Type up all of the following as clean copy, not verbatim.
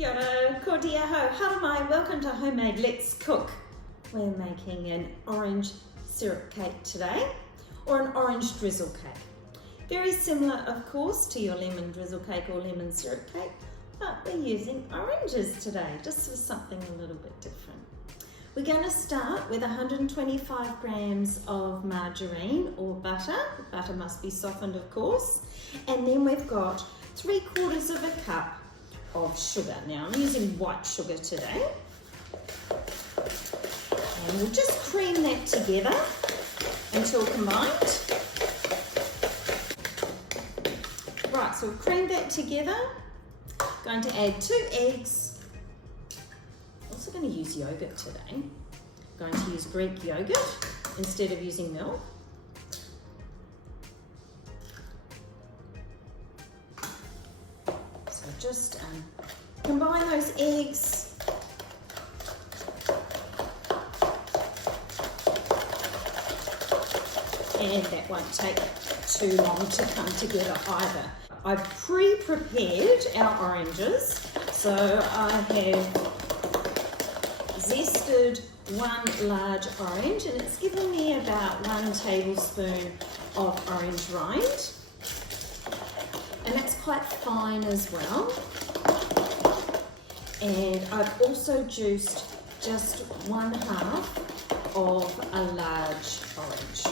Kia ora, ko dia ho, hara mai, welcome to Homemade Let's Cook. We're making an orange syrup cake today, or an orange drizzle cake. Very similar, of course, to your lemon drizzle cake or lemon syrup cake, but we're using oranges today, just for something a little bit different. We're going to start with 125 grams of margarine or butter. Butter must be softened, of course. And then we've got 3/4 of a cup of sugar. Now I'm using white sugar today. And we'll just cream that together until combined. Right, so we've creamed that together. Going to add 2 eggs. Also going to use yogurt today. Going to use Greek yogurt instead of using milk. So just combine those eggs. And that won't take too long to come together either. I've pre-prepared our oranges, so I have zested 1 large orange, and it's given me about 1 tablespoon of orange rind, and that's quite fine as well. And I've also juiced just 1/2 of a large orange.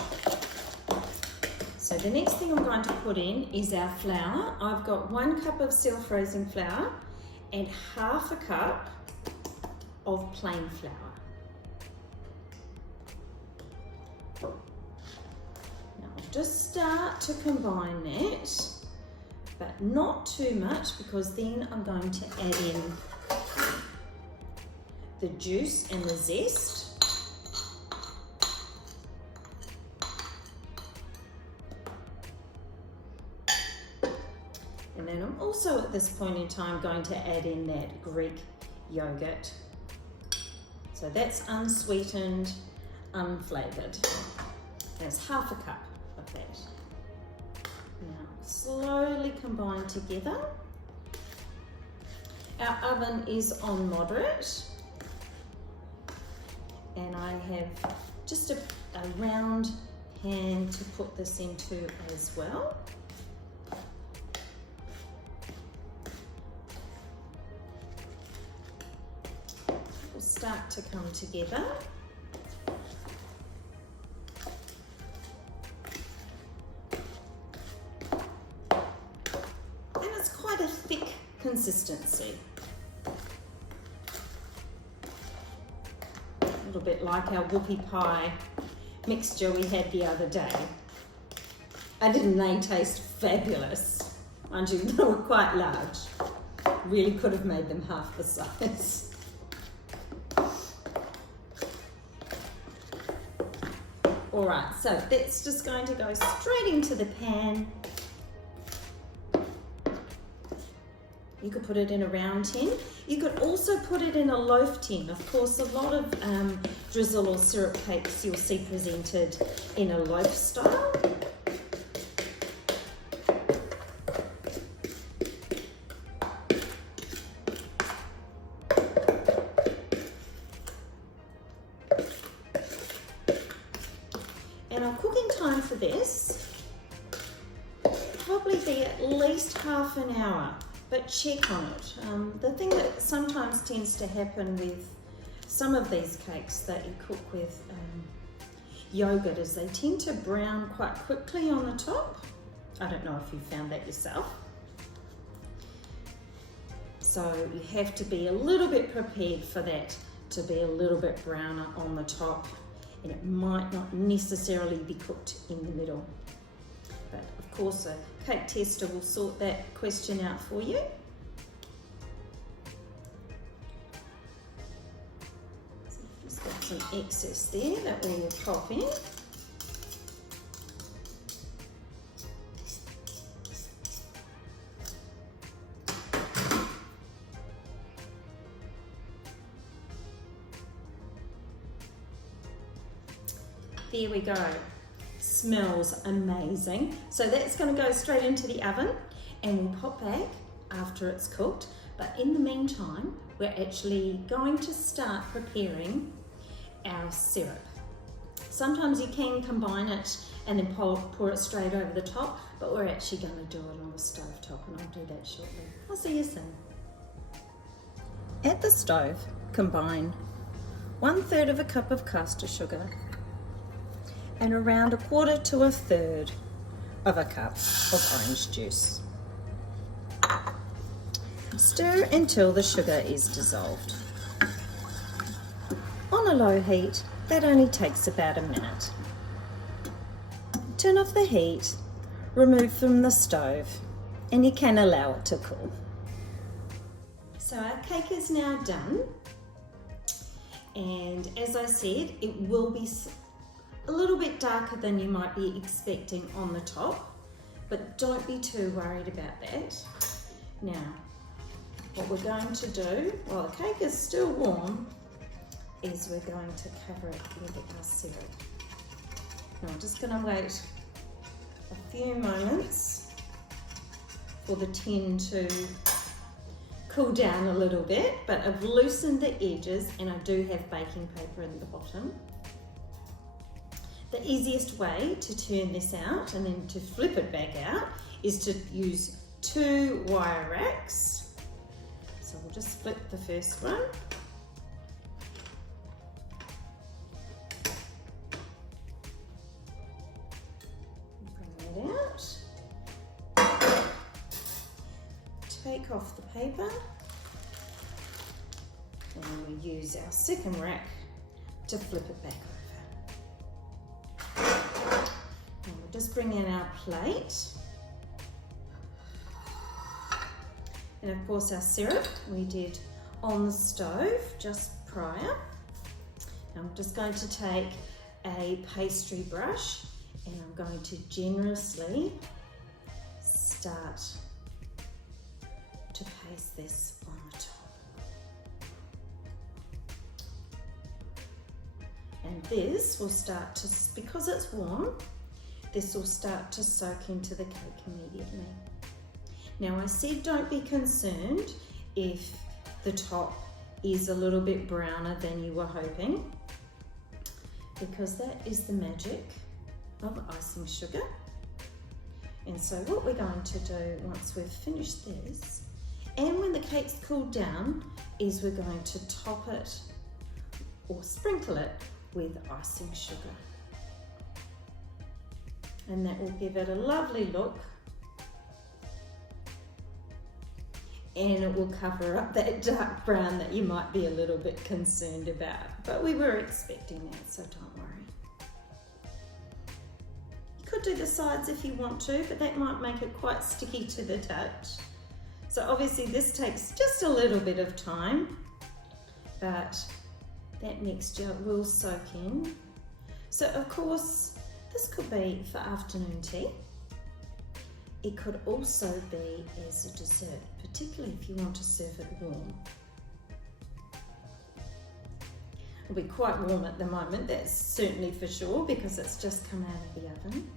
So the next thing I'm going to put in is our flour. I've got 1 cup of self-raising flour and 1/2 cup of plain flour. Now I'll just start to combine that, but not too much, because then I'm going to add in the juice and the zest. And then I'm also at this point in time going to add in that Greek yogurt. So that's unsweetened, unflavoured. That's 1/2 cup of that. Now slowly combine together. Our oven is on moderate, and I have just a round pan to put this into as well. Start to come together. And it's quite a thick consistency. A little bit like our whoopie pie mixture we had the other day. And didn't they taste fabulous? Mind you, they were quite large. Really could have made them half the size. Alright, so that's just going to go straight into the pan. You could put it in a round tin. You could also put it in a loaf tin. Of course, a lot of drizzle or syrup cakes you'll see presented in a loaf style. And our cooking time for this probably be at least 1/2 hour, but check on it. The thing that sometimes tends to happen with some of these cakes that you cook with yogurt is they tend to brown quite quickly on the top. I don't know if you found that yourself. So you have to be a little bit prepared for that to be a little bit browner on the top. And it might not necessarily be cooked in the middle. But of course a cake tester will sort that question out for you. So just got some excess there that we will pop in. There we go. Smells amazing. So that's going to go straight into the oven, and we'll pop back after it's cooked But in the meantime, we're actually going to start preparing our syrup. Sometimes you can combine it and then pour it straight over the top, but we're actually going to do it on the stove top, and I'll do that shortly. I'll see you soon. At the stove, combine 1/3 of a cup of caster sugar and around 1/4 to 1/3 of a cup of orange juice. Stir until the sugar is dissolved. On a low heat, that only takes about a minute. Turn off the heat, remove from the stove, and you can allow it to cool. So our cake is now done, and as I said, it will be a little bit darker than you might be expecting on the top, but don't be too worried about that. Now, what we're going to do, while the cake is still warm, is we're going to cover it with our syrup. Now I'm just going to wait a few moments for the tin to cool down a little bit, but I've loosened the edges and I do have baking paper in the bottom. The easiest way to turn this out and then to flip it back out is to use 2 wire racks. So we'll just split the first one. Bring that out. Take off the paper, and we use our second rack to flip it back over. And we'll just bring in our plate. And of course our syrup we did on the stove just prior. Now I'm just going to take a pastry brush and I'm going to generously start to paste this on the top. And this will start to, because it's warm, this will start to soak into the cake immediately. Now I said don't be concerned if the top is a little bit browner than you were hoping, because that is the magic of icing sugar. And so what we're going to do once we've finished this, and when the cake's cooled down, is we're going to top it or sprinkle it with icing sugar. And that will give it a lovely look, and it will cover up that dark brown that you might be a little bit concerned about. But we were expecting that, so don't worry. You could do the sides if you want to, but that might make it quite sticky to the touch. So obviously this takes just a little bit of time, but that mixture will soak in. So of course, this could be for afternoon tea. It could also be as a dessert, particularly if you want to serve it warm. It'll be quite warm at the moment, that's certainly for sure, because it's just come out of the oven.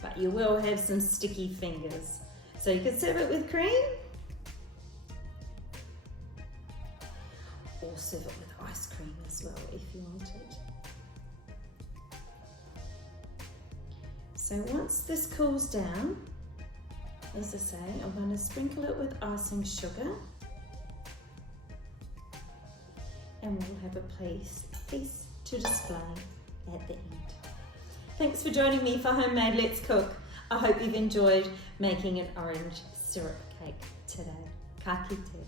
But you will have some sticky fingers. So you could serve it with cream, or serve it with ice cream as well if you wanted. So once this cools down, as I say, I'm going to sprinkle it with icing sugar, and we'll have a piece to display at the end. Thanks for joining me for Homemade Let's Cook. I hope you've enjoyed making an orange syrup cake today. Ka kite.